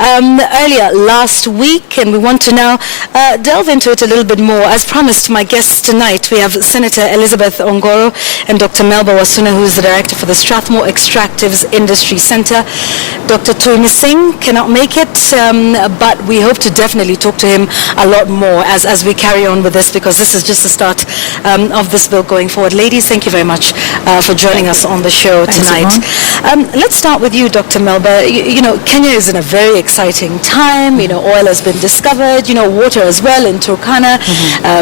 earlier last week, and we want to now delve into it a little bit more. As promised, my guests tonight, we have Senator Elizabeth Ongoro and Dr. Melba Wasuna, who is the director for the Strathmore Extractives Industry Centre. Dr. Tuimi Singh cannot make it, but we hope to definitely talk to him a lot more as we carry on with this, because this is just the start of this bill going forward. Ladies, thank you very much for joining us on the show tonight. Let's start with you, Dr. Melba. You know, Kenya is in a very exciting time. You know, oil has been discovered, you know, water as well in Turkana.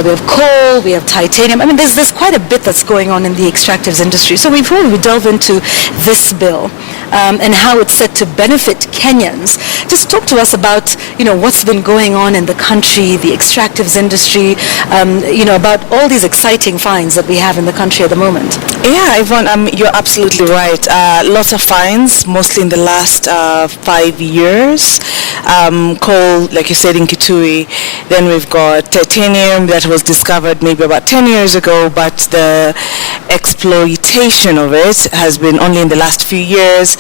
We have coal, we have titanium. I mean, there's quite a bit that's going on in the extractives industry. So before we delve into this bill and how it's set to benefit Kenyans, just talk to us about, you know, what's been going on in the country, the extractives industry, you know, about all these exciting finds that we have in the country at the moment. Yeah, Yvonne, you're absolutely right. Lots of finds, mostly in the last 5 years. Coal, like you said, in Kitui. Then we've got titanium that was discovered maybe about 10 years ago, but the exploitation of it has been only in the last few years.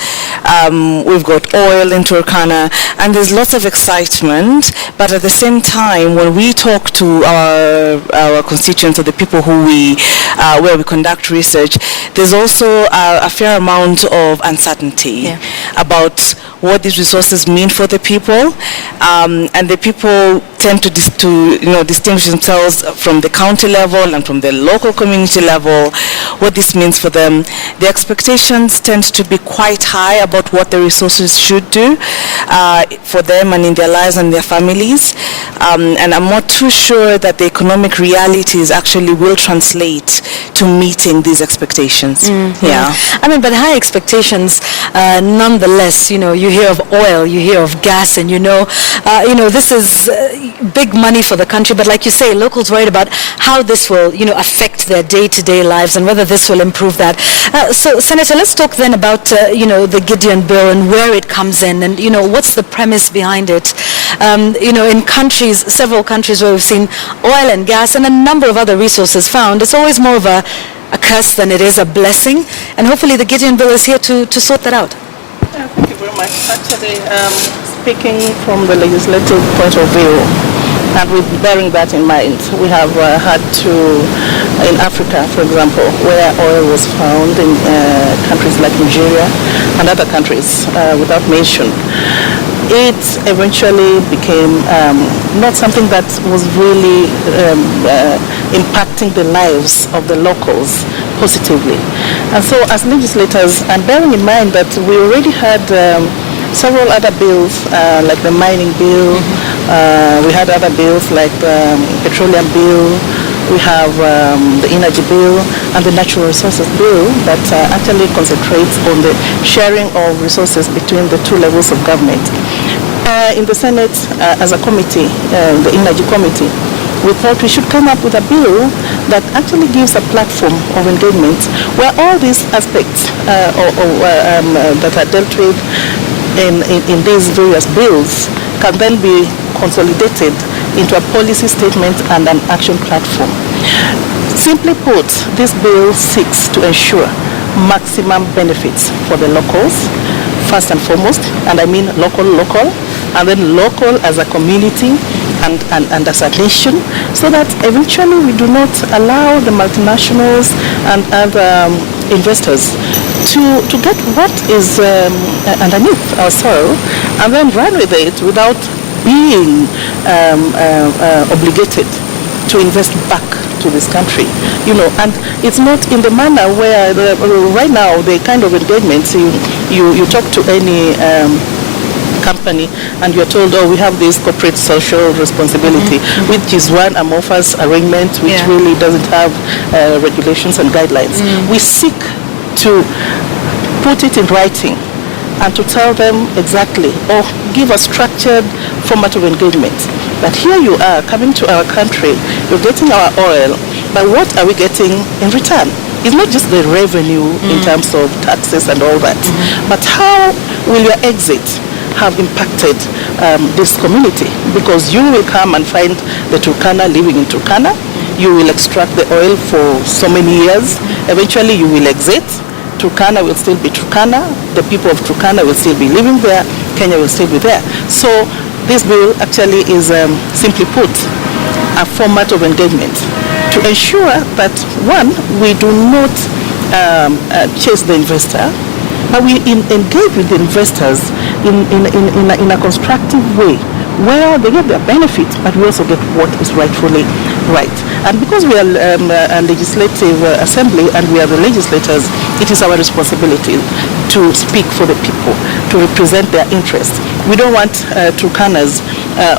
We've got oil in Turkana, and there's lots of excitement. But at the same time, when we talk to our constituents or the people who where we conduct research, there's also a fair amount of uncertainty about what these resources mean for the people, and the people tend to distinguish themselves from the county level and from the local community level, what this means for them. The expectations tend to be quite high about what the resources should do for them and in their lives and their families, and I'm not too sure that the economic realities actually will translate to meeting these expectations. Yeah, I mean, but high expectations nonetheless. You know, you hear of oil, you hear of gas, and you know, this is big money for the country. But like you say, locals worried about how this will, you know, affect their day-to-day lives and whether this will improve that. So, Senator, let's talk then about the Gideon bill and where it comes in, and you know, what's the premise behind it. You know, in several countries where we've seen oil and gas and a number of other resources found, it's always more of a curse than it is a blessing, and hopefully the Gideon bill is here to sort that out. Thank you very much. Actually, speaking from the legislative point of view, and with bearing that in mind, we have had to, in Africa, for example, where oil was found in countries like Nigeria and other countries, without mention, it eventually became not something that was really impacting the lives of the locals positively. And so as legislators, and bearing in mind that we already had several other bills, like the mining bill, we had other bills like the petroleum bill, we have the energy bill and the natural resources bill that actually concentrates on the sharing of resources between the two levels of government. In the Senate, as a committee, the energy committee, we thought we should come up with a bill that actually gives a platform of engagement where all these aspects that are dealt with in these various bills can then be consolidated into a policy statement and an action platform. Simply put, this bill seeks to ensure maximum benefits for the locals, first and foremost, and I mean local, and then local as a community and as a nation, so that eventually we do not allow the multinationals and other investors to get what is underneath our soil and then run with it without being obligated to invest back to this country, you know. And it's not in the manner where right now the kind of engagements you talk to any company and you're told, oh, we have this corporate social responsibility, which is one amorphous arrangement which really doesn't have regulations and guidelines. We seek to put it in writing and to tell them exactly, or give a structured format of engagement, that here you are coming to our country, you're getting our oil, but what are we getting in return? It's not just the revenue in terms of taxes and all that, but how will your exit have impacted this community? Because you will come and find the Turkana living in Turkana, you will extract the oil for so many years, eventually you will exit, Turkana will still be Turkana, the people of Turkana will still be living there, Kenya will still be there. So this bill actually is, simply put, a format of engagement to ensure that, one, we do not chase the investor, but we engage with the investors in a constructive way, where they get their benefits, but we also get what is rightfully right. And because we are a legislative assembly and we are the legislators, it is our responsibility to speak for the people, to represent their interests. We don't want Turkanas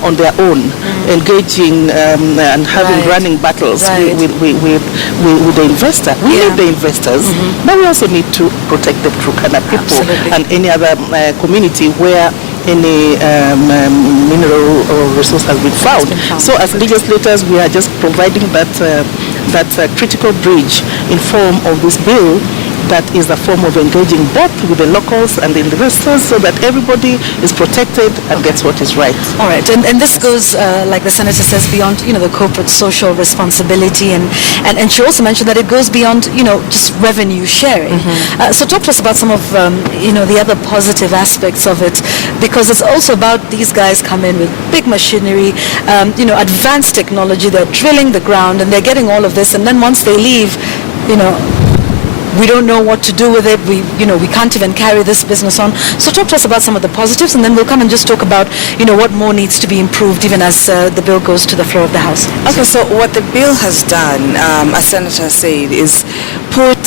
on their own engaging and having running battles with the investor. We need the investors, but we also need to protect the Turkana people and any other community where any mineral or resource has been found. So as legislators, we are just providing that critical bridge in form of this bill that is a form of engaging both with the locals and the investors so that everybody is protected and gets what is right. All right, and this goes, like the Senator says, beyond, the corporate social responsibility, and she also mentioned that it goes beyond, just revenue sharing. So talk to us about some of, the other positive aspects of it, because it's also about these guys come in with big machinery, advanced technology, they're drilling the ground and they're getting all of this, and then once they leave, we don't know what to do with it. We can't even carry this business on. So talk to us about some of the positives, and then we'll come and just talk about, what more needs to be improved even as the bill goes to the floor of the House. Okay, so what the bill has done, as Senator said, is put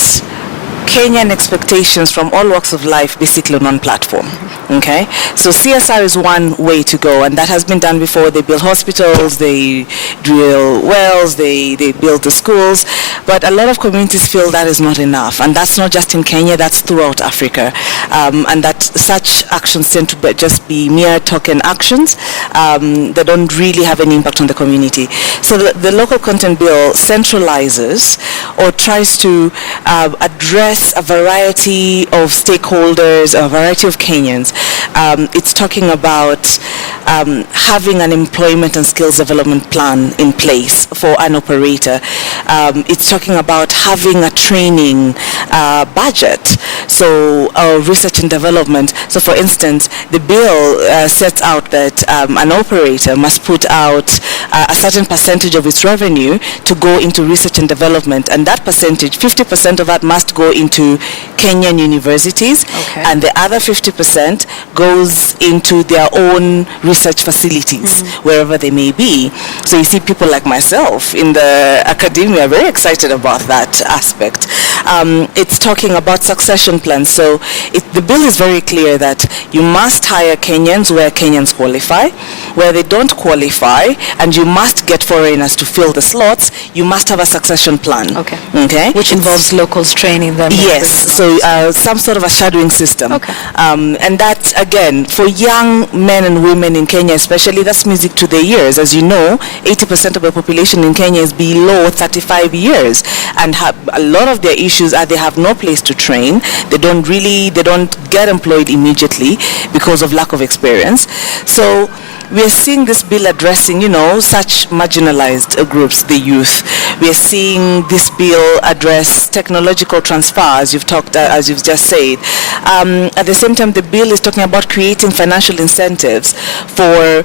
Kenyan expectations from all walks of life basically on one platform. Okay, so CSR is one way to go, and that has been done before. They build hospitals, they drill wells, they build the schools, but a lot of communities feel that is not enough, and that's not just in Kenya, that's throughout Africa, and that such actions tend to just be mere token actions that don't really have any impact on the community. So the local content bill centralizes or tries to address a variety of stakeholders, a variety of Kenyans. It's talking about having an employment and skills development plan in place for an operator. It's talking about having a training budget, so research and development. So for instance, the bill sets out that an operator must put out a certain percentage of its revenue to go into research and development, and that percentage, 50% of that must go into Kenyan universities, and the other 50% goes into their own research facilities, wherever they may be. So you see people like myself in the academia are very excited about that aspect. It's talking about succession plans. So the bill is very clear that you must hire Kenyans where Kenyans qualify. Where they don't qualify, and you must get foreigners to fill the slots, you must have a succession plan. Okay. Which involves locals training them. Yes, so some sort of a shadowing system. And that, again, for young men and women in Kenya especially, that's music to their ears. As you know, 80% of the population in Kenya is below 35 years, and a lot of their issues are they have no place to train, they don't get employed immediately because of lack of experience. So we are seeing this bill addressing, such marginalized groups, the youth. We are seeing this bill address technological transfer, as you've just said. At the same time, the bill is talking about creating financial incentives for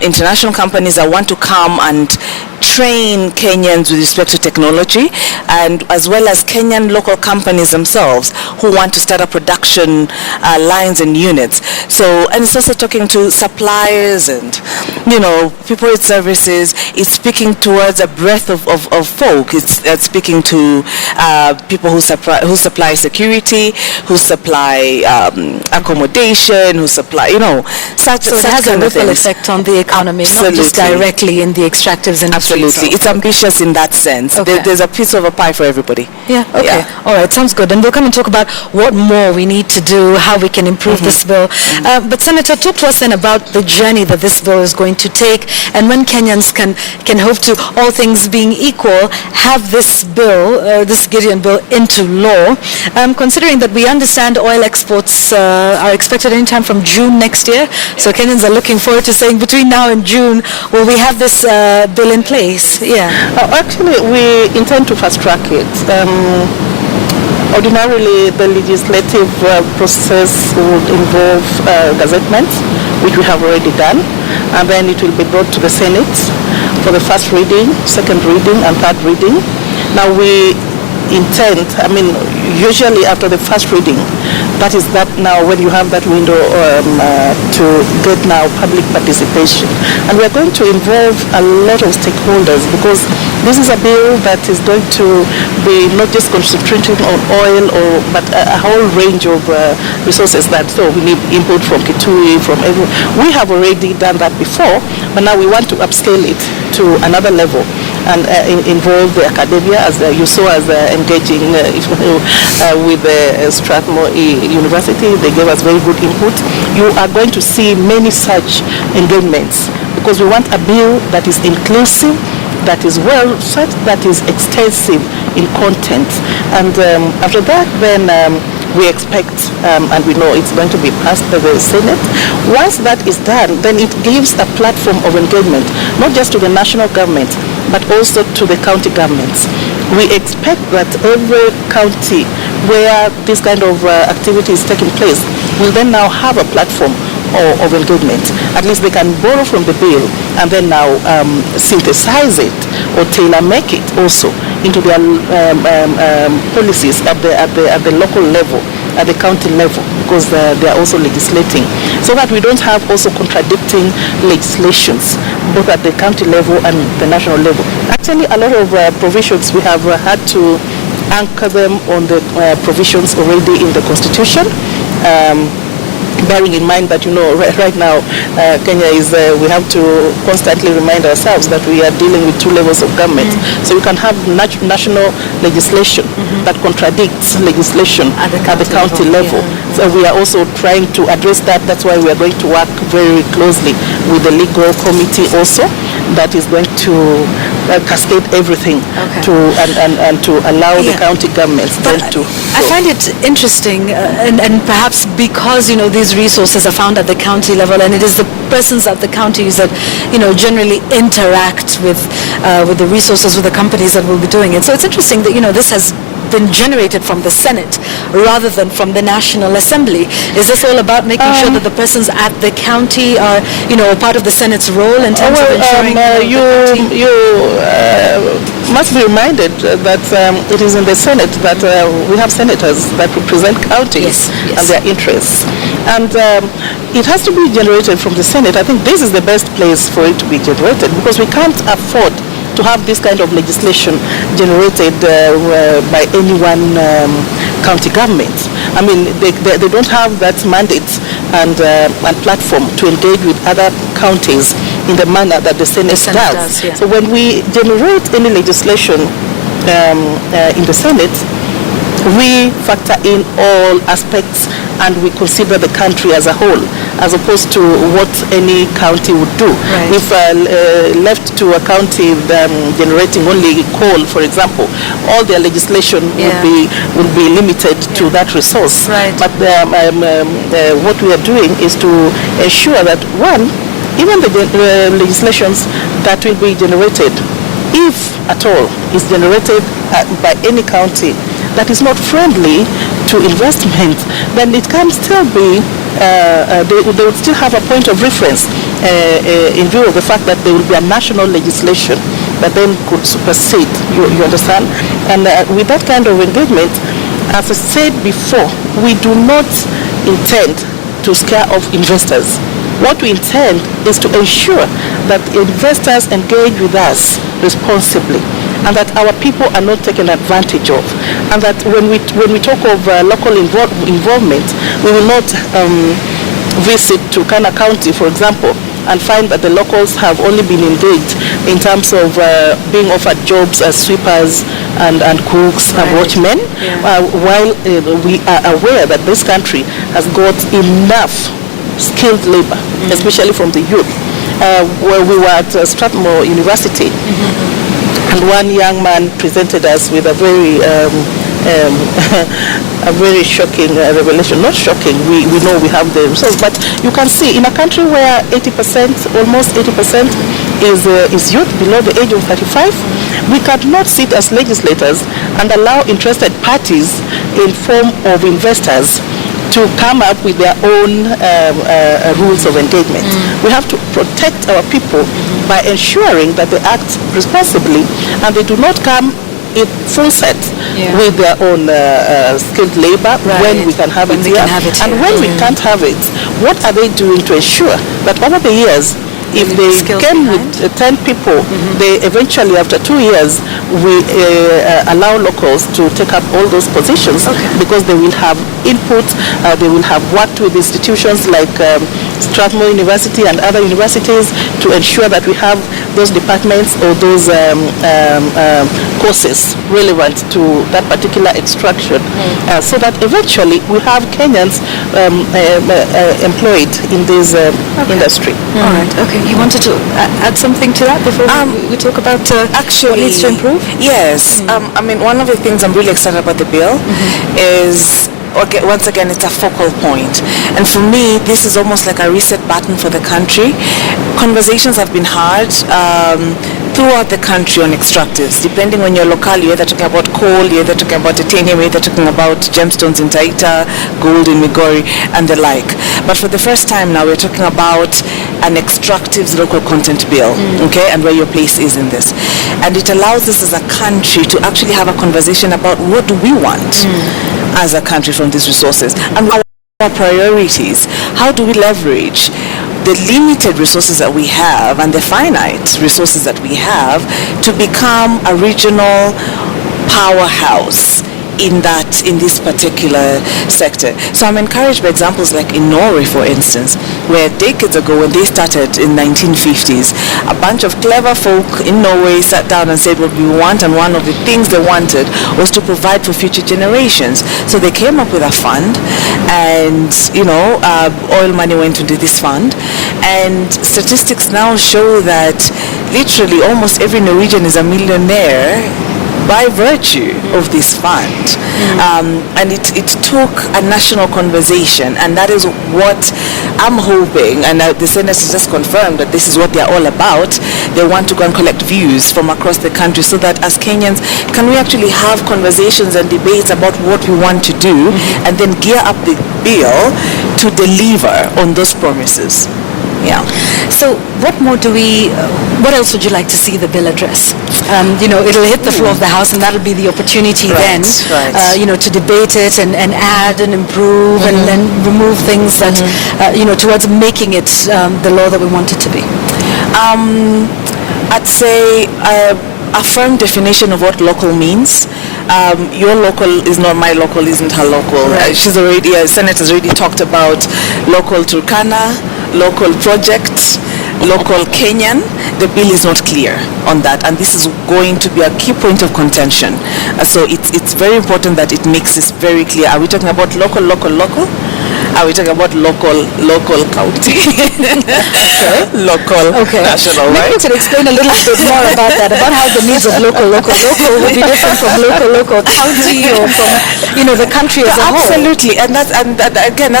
international companies that want to come and train Kenyans with respect to technology, and as well as Kenyan local companies themselves who want to start up production lines and units. So, and it's also talking to suppliers and, people with services. It's speaking towards a breadth of folk. It's speaking to people who supply security, who supply accommodation, who supply, such. So it has a ripple effect on the economy, not just directly in the extractives industry. Absolutely. It's ambitious in that sense. There's a piece of a pie for everybody. All right, sounds good. And we'll come and talk about what more we need to do, how we can improve this bill. But Senator, talk to us then about the journey that this bill is going to take, and when Kenyans can hope to, all things being equal, have this bill, this Gideon bill, into law, considering that we understand oil exports are expected anytime from June next year. So Kenyans are looking forward to saying between now and June, will we have this bill in place? Actually, we intend to fast track it. Ordinarily, the legislative process would involve gazettements, which we have already done, and then it will be brought to the Senate for the first reading, second reading, and third reading. Now we intend, usually after the first reading, that is that now when you have that window to get now public participation. And we are going to involve a lot of stakeholders, because this is a bill that is going to be not just concentrating on oil, but a whole range of resources so we need input from Kitui, from everyone. We have already done that before, but now we want to upscale it to another level and involve the academia, as you saw us engaging with Strathmore University. They gave us very good input. You are going to see many such engagements, because we want a bill that is inclusive, that is such that is extensive in content. And after that, then we expect, and we know it's going to be passed by the Senate. Once that is done, then it gives a platform of engagement, not just to the national government, but also to the county governments. We expect that every county where this kind of activity is taking place will then now have a platform of engagement. At least they can borrow from the bill and then now synthesize it or tailor-make it also into their policies at the local level, at the county level, because they are also legislating, so that we don't have also contradicting legislations, both at the county level and the national level. Actually, a lot of provisions, we have had to anchor them on the provisions already in the Constitution. Bearing in mind that, right now, Kenya is, we have to constantly remind ourselves that we are dealing with two levels of government. So you can have national legislation that contradicts legislation at the county level. So we are also trying to address that. That's why we are going to work very closely with the legal committee also, that is going to cascade everything and to allow the county governments then to. I find it interesting, and perhaps because these resources are found at the county level, and it is the persons at the counties that generally interact with the resources, with the companies that will be doing it. So it's interesting that this has been generated from the Senate rather than from the National Assembly. Is this all about making sure that the persons at the county are, part of the Senate's role in terms of ensuring? You must be reminded that it is in the Senate that we have senators that represent counties and their interests. And it has to be generated from the Senate. I think this is the best place for it to be generated, because we can't afford to have this kind of legislation generated by any one county government. They don't have that mandate and platform to engage with other counties in the manner that the Senate does. So when we generate any legislation in the Senate, we factor in all aspects and we consider the country as a whole, as opposed to what any county would do. Right. If left to a county generating only coal, for example, all their legislation would be limited to that resource. Right. But what we are doing is to ensure that, one, even the legislations that will be generated, if at all, is generated by any county that is not friendly to investment, then it can still be, they would still have a point of reference in view of the fact that there will be a national legislation that then could supersede, you understand? And with that kind of engagement, as I said before, we do not intend to scare off investors. What we intend is to ensure that investors engage with us responsibly, and that our people are not taken advantage of, and that when we talk of local involvement, we will not visit Turkana County, for example, and find that the locals have only been engaged in terms of being offered jobs as sweepers and cooks and watchmen, while we are aware that this country has got enough skilled labor, especially from the youth. Where we were at Strathmore University, and one young man presented us with a very a very shocking revelation. Not shocking, we know we have the resources, but you can see in a country where 80%, almost 80% is youth below the age of 35, We cannot sit as legislators and allow interested parties in form of investors to come up with their own rules of engagement. We have to protect our people by ensuring that they act responsibly and they do not come in full set with their own skilled labor when we can have it here. And when we can't have it, what are they doing to ensure that over the years, if they came with 10 people, they eventually, after 2 years, we allow locals to take up all those positions because they will have input, they will have worked with institutions like Strathmore University and other universities to ensure that we have those departments or those courses relevant to that particular extraction, so that eventually we have Kenyans employed in this industry. All right, okay. You wanted to add something to that before we talk about actually, what needs to improve? Yes. I mean, one of the things I'm really excited about the bill is, once again, it's a focal point. And for me, this is almost like a reset button for the country. Conversations have been hard throughout the country on extractives. Depending on your locale, you're either talking about coal, you're either talking about titanium, you're either talking about gemstones in Taita, gold in Migori, and the like. But for the first time now, we're talking about an extractives local content bill, okay, and where your place is in this. And it allows us as a country to actually have a conversation about what do we want as a country from these resources and our priorities. How do we leverage the limited resources that we have and the finite resources that we have to become a regional powerhouse in this particular sector. So I'm encouraged by examples like in Norway, for instance, where decades ago when they started in 1950s, a bunch of clever folk in Norway sat down and said what we want, and one of the things they wanted was to provide for future generations. So they came up with a fund, and oil money went into this fund, and statistics now show that literally almost every Norwegian is a millionaire by virtue of this fund. And it took a national conversation, and that is what I'm hoping, and the Senate has just confirmed that this is what they're all about. They want to go and collect views from across the country so that as Kenyans, can we actually have conversations and debates about what we want to do, and then gear up the bill to deliver on those promises. Yeah. So what else would you like to see the bill address? It'll hit the floor of the House, and that'll be the opportunity to debate it and add and improve and then remove things that, towards making it the law that we want it to be. I'd say a firm definition of what local means. Your local is not my local, isn't her local. Right. Senator's already talked about local Turkana, local project, local Kenyan. The bill is not clear on that, and this is going to be a key point of contention. So it's very important that it makes this very clear. Are we talking about local? Are we talking about local county? Local, national, right? Maybe you could explain a little bit more about that, about how the needs of local will be different from local county or from, the country as a whole. Absolutely, and that's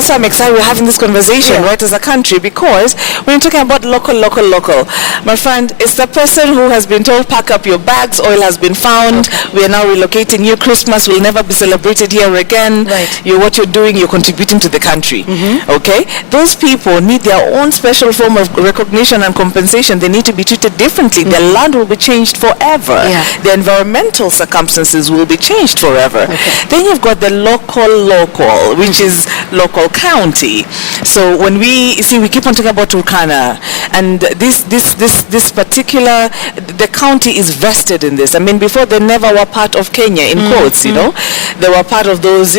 why I'm excited we're having this conversation, right, as a country, because when you're talking about local, my friend, it's the person who has been told, pack up your bags, oil has been found, we are now relocating you, Christmas will never be celebrated here again. Right. What you're doing, you're contributing to the country. Okay, those people need their own special form of recognition and compensation. They need to be treated differently. Their land will be changed forever. The environmental circumstances will be changed forever. Then you've got the local, which is local county. So when we keep on talking about Turkana, and this particular, the county is vested in this. I mean, before they never were part of Kenya, in quotes, they were part of those,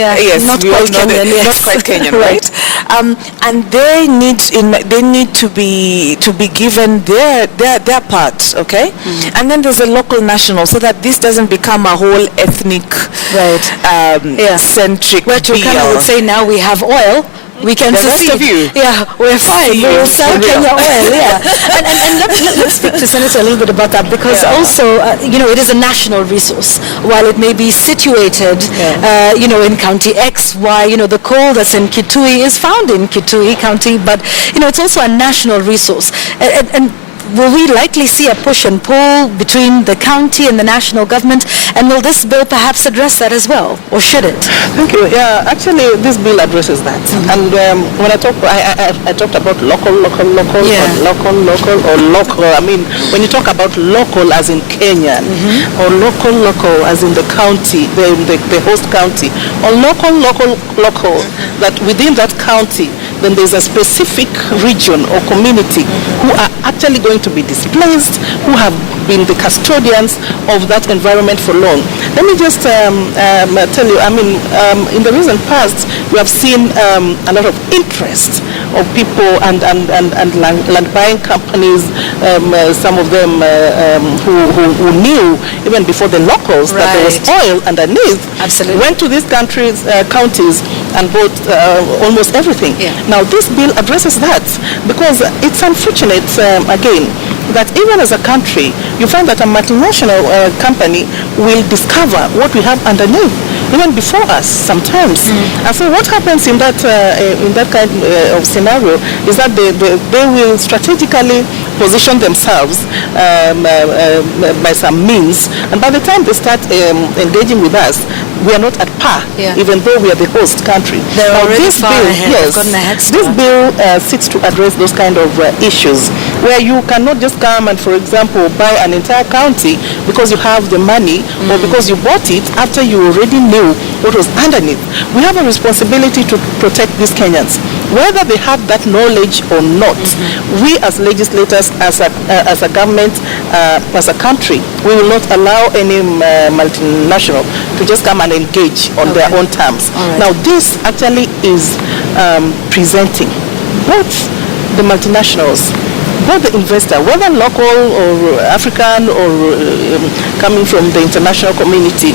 yes, not we quite all know Kenyan, not quite Kenyan, right? And they need to be given their part, okay? And then there's a local national, so that this doesn't become a whole ethnic centric Where Turkana would say, now we have oil, we can secede. We're fine. We will sell Kenya oil. And let's speak to Senator a little bit about that, because also, it is a national resource. While it may be situated, in County X, Y, the coal that's in Kitui is found in Kitui County, but, it's also a national resource. And will we likely see a push and pull between the county and the national government? And will this bill perhaps address that as well, or should it? Thank you. Yeah, actually, this bill addresses that. And when I talked about local, or local. I mean, when you talk about local as in Kenyan, or local as in the county, the host county, or local, that within that county, then there's a specific region or community who are actually going to be displaced, who have been the custodians of that environment for long. Let me just tell you, I mean, in the recent past, we have seen a lot of interest of people and land buying companies, some of them who knew even before the locals that there was oil underneath. Absolutely. Went to these countries, counties and bought almost everything. Yeah. Now this bill addresses that, because it's unfortunate, again, that even as a country, you find that a multinational company will discover what we have underneath, even before us sometimes. And so what happens in that kind of scenario is that they will strategically position themselves by some means, and by the time they start engaging with us, we are not at par, even though we are the host country. They're now, already this far bill, ahead. yes, gotten a head this start. bill seeks to address those kind of issues, where you cannot just come and, for example, buy an entire county because you have the money or because you bought it after you already knew what was underneath. We have a responsibility to protect these Kenyans, whether they have that knowledge or not. We as legislators, as a government, as a country, we will not allow any multinational to just come and engage on their own terms. Now this actually is presenting both the multinationals, both the investor, whether local or African or coming from the international community,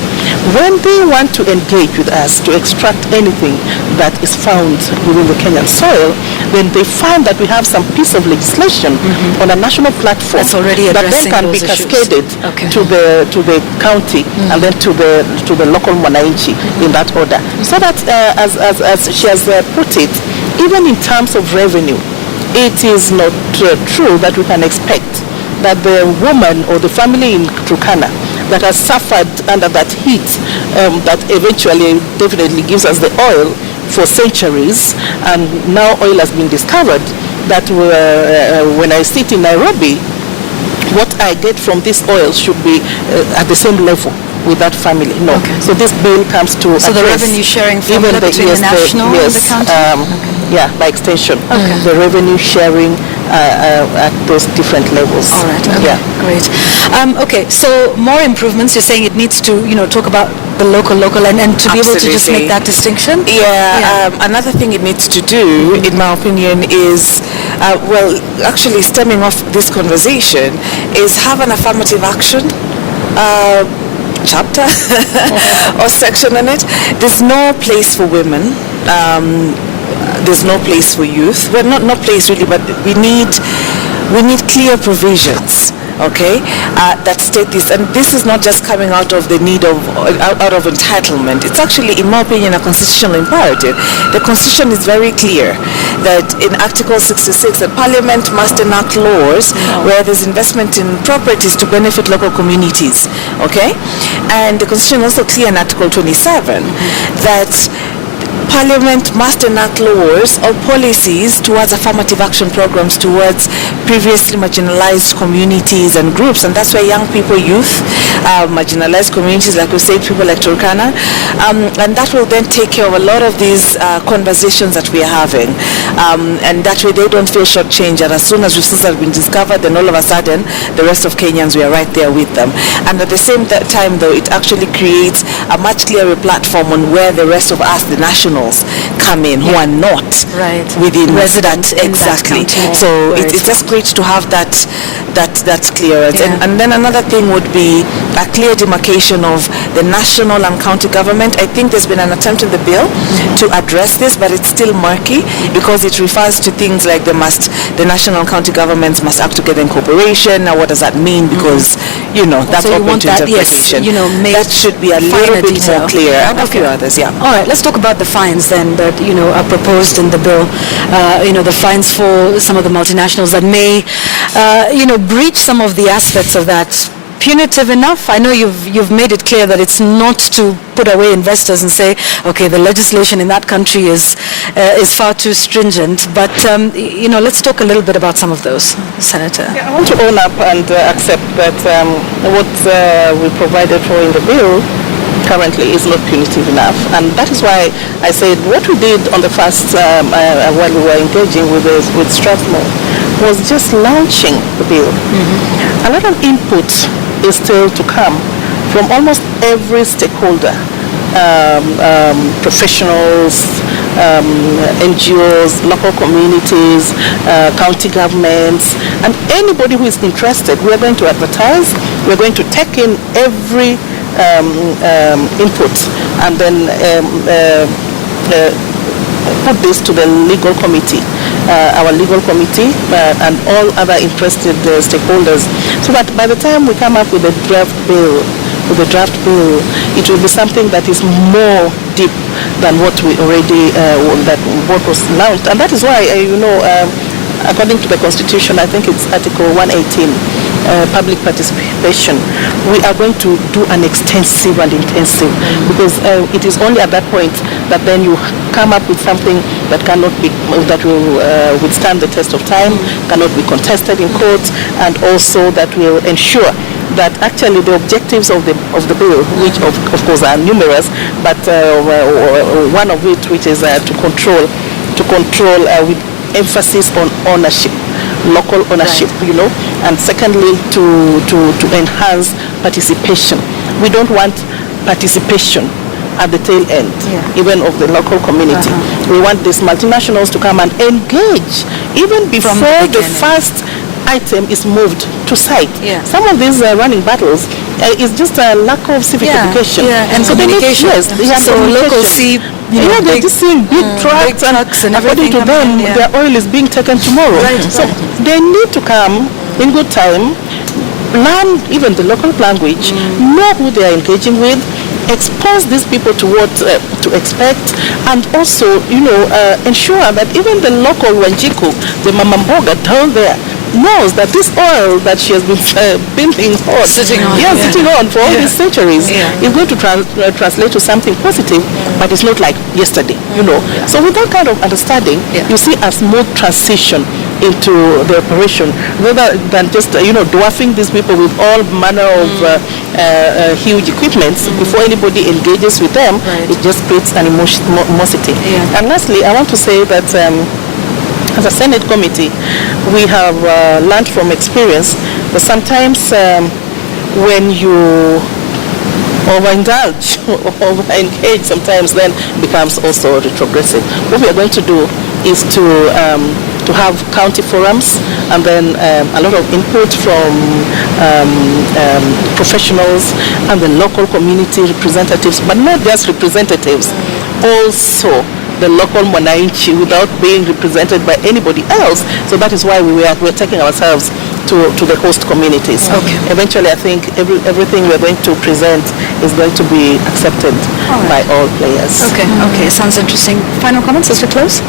when they want to engage with us to extract anything that is found within the Kenyan soil, then they find that we have some piece of legislation on a national platform that's already that then can be cascaded to the county and then to the local mwananchi in that order. So that, as she has put it, even in terms of revenue, it is not true that we can expect that the woman or the family in Turkana that has suffered under that heat that eventually definitely gives us the oil for centuries, and now oil has been discovered, that when I sit in Nairobi, what I get from this oil should be at the same level with that family. No. So this bill comes to so the revenue sharing formula between the national and the county? Yeah, by extension, the revenue sharing at those different levels. All right. Okay. Yeah. Great. Okay. So more improvements. You're saying it needs to, talk about the local, and to be able to just make that distinction. Another thing it needs to do, in my opinion, is actually stemming off this conversation, is have an affirmative action chapter or section in it. There's no place for women. There's no place for youth. Well, not place really, but we need clear provisions, that state this. And this is not just coming out of the need of out of entitlement. It's actually, in my opinion, a constitutional imperative. The Constitution is very clear that in Article 66, that Parliament must enact laws where there's investment in properties to benefit local communities. And the Constitution is also clear in Article 27 that Parliament must enact laws or policies towards affirmative action programs towards previously marginalized communities and groups, and that's where young people, youth, marginalized communities, like we said, people like Turkana, and that will then take care of a lot of these conversations that we are having, and that way they don't feel shortchanged, and as soon as resources have been discovered, then all of a sudden the rest of Kenyans, we are right there with them. And at the same time, though, it actually creates a much clearer platform on where the rest of us, the nationals, come in, who are not within resident that, exactly. So it's just great to have that clearance. And then another thing would be a clear demarcation of the national and county government. I think there's been an attempt in the bill to address this, but it's still murky because it refers to things like the national and county governments must act together in cooperation. Now, what does that mean? Because That's So you open want to that, interpretation. yes, made that should be a finer little bit detail. more clear, and a few Okay. others, yeah. All right, let's talk about the fines then that, are proposed in the bill. The fines for some of the multinationals that may, breach some of the aspects of that. Punitive enough? I know you've made it clear that it's not to put away investors and say, okay, the legislation in that country is far too stringent. But let's talk a little bit about some of those, Senator. Yeah, I want to own up and accept that what we provided for in the bill currently is not punitive enough, and that is why I said what we did on the first while we were engaging with Strathmore was just launching the bill. A lot of input is still to come from almost every stakeholder, professionals, NGOs, local communities, county governments, and anybody who is interested. We are going to advertise, we are going to take in every input and then put this to the legal committee, our legal committee, and all other interested stakeholders, so that by the time we come up with a draft bill, it will be something that is more deep than what we already, what was announced. And that is why, according to the Constitution, I think it's Article 118, public participation, we are going to do an extensive and intensive, because it is only at that point that then you come up with something that will withstand the test of time, cannot be contested in court, and also that will ensure that actually the objectives of the bill, which of course are numerous, but one of it, which is to control with emphasis on ownership, local ownership, and secondly to enhance participation. We don't want participation at the tail end, even of the local community. We want these multinationals to come and engage even before the first item is moved to site. Some of these running battles is just a lack of civic education. And so communication. So locals see they're just seeing big trucks, and according to them, their oil is being taken tomorrow. So they need to come in good time, learn even the local language, know who they are engaging with, expose these people to what to expect, and also, ensure that even the local Wanjiku, the Mamamboga down there, knows that this oil that she has been building on, sitting on for all these centuries, is going to translate to something positive, but it's not like yesterday, So with that kind of understanding, you see a smooth transition into the operation, rather than just dwarfing these people with all manner of huge equipments before anybody engages with them. It just creates an animosity. And lastly, I want to say that as a Senate committee, we have learned from experience that sometimes when you overindulge or overengage, sometimes then becomes also retrogressive. What we are going to do is to have county forums, and then a lot of input from professionals and the local community representatives, but not just representatives, also the local Mwananchi, without being represented by anybody else. So that is why we're taking ourselves to the host communities. Eventually, I think everything we're going to present is going to be accepted by all players. Okay, sounds interesting. Final comments as we close?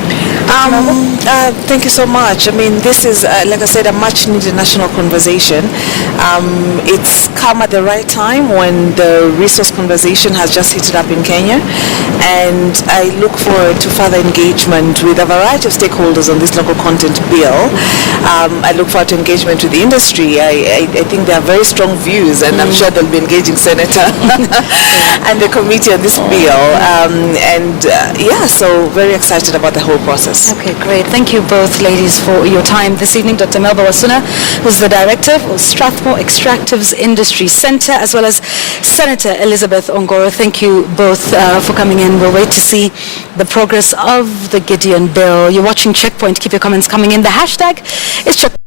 Thank you so much. I mean, this is, like I said, a much needed national conversation. It's come at the right time when the resource conversation has just heated up in Kenya, and I look forward to further engagement with a variety of stakeholders on this local content bill. I look forward to engagement with the industry. I think there are very strong views, and I'm sure they'll be engaging Senator and the committee on this bill. So very excited about the whole process. Okay, great. Thank you both ladies for your time this evening. Dr. Melba Wasuna, who's the director of Strathmore Extractives Industry Centre, as well as Senator Elizabeth Ongoro. Thank you both for coming in. We'll wait to see the progress of the Gideon bill. You're watching Checkpoint. Keep your comments coming in. The hashtag is Checkpoint.